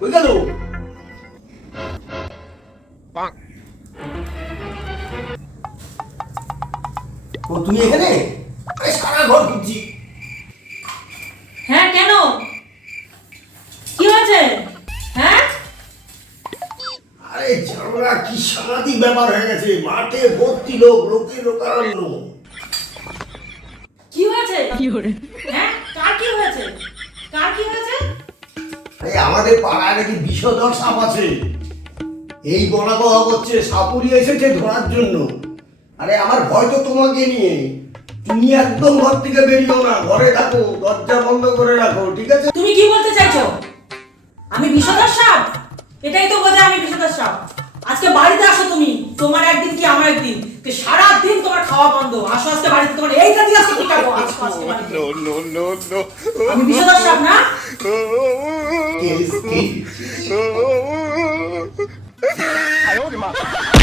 কই গেল? ও তুমি এখানে? আরে সারা ঘর খুঁজছি। হ্যাঁ কেন? কি হয়েছে? হ্যাঁ আরে ঝগড়া কি সাংঘাতিক ব্যাপার হয়ে গেছে, মাঠে ভর্তি লোক, লোকে লোকারণ্য। কি হয়েছে? হ্যাঁ কার কি হয়েছে? কার কি হয়েছে? আরে আমাদের পাড়ায় নাকি বিষধর সাপ আছে, এই বলা কওয়া হচ্ছে সাপুরি এসেছে ধরার জন্য। আরে আমার ভয় তো তোমাকে নিয়ে, তুমি একদম ঘর থেকে বেরিও না, ঘরে থাকো, দরজা বন্ধ করে রাখো, ঠিক আছে? তুমি কি বলতে চাইছো? আমি বিষধর সাপ? এটাই তো বোঝায় আমি বিষধর সাপ। আজকে বাড়িতে আসো তুমি, তোমার একদিন কি আমার একদিন, তো সারা দিন তোমার খাওয়া বন্ধ। আসো আজকে বাড়িতে, তোমার এইটা দিয়ে আজকে পিটাবো। আসো আজকে বাড়িতে। No. আমি বিষধর সাপ না? Case, case. 哎呦我的妈！